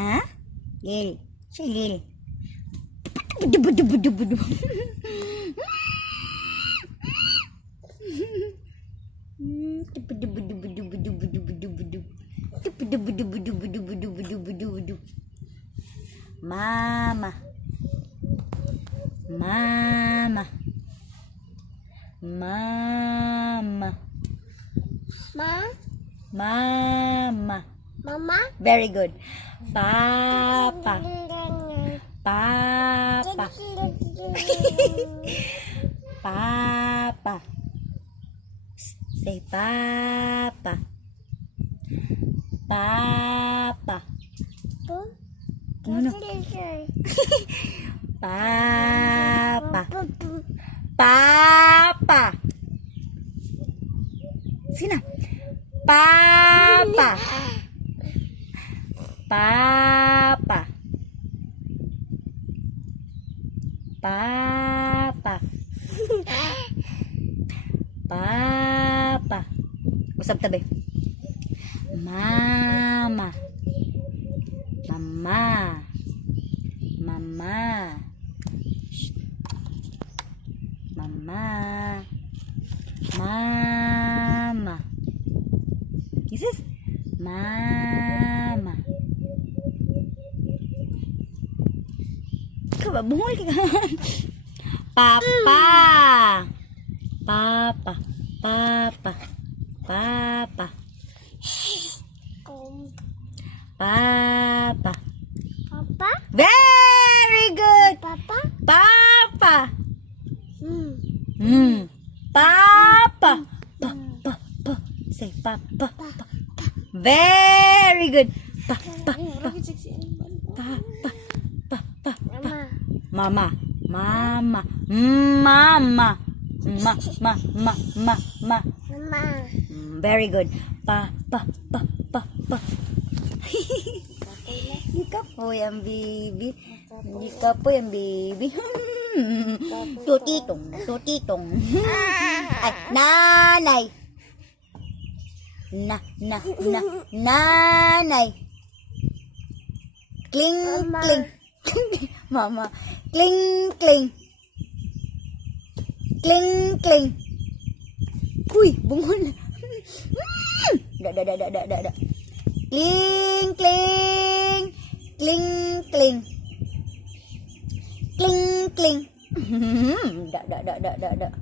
Ha? Lil. Si Lil. Mama. Mama. Mama. Mama. Mama. Very good. Papa. Papa. Papa. Say Papa. Papa. Ano? Papa. Papa. Sina? Papa. Papa. Papa. Papa. Usap tabi. Mama. Mama. Mama. Mama. Mama. This is Mama. Coba bungol ka. Papa. Papa. Papa. Papa. Papa. Papa. Very good. Papa. Papa. Papa. Pa. Say papa. Very good. Papa. Mama. Mama. Mama. Ma. Mama. Very good. Pa. Hindi ka po yung baby. Hindi ka po yung baby. Tutitong. Ay, nanay. Nanay. Kling. Mama. Kling. Uy, bungol. Da. Kling. Da.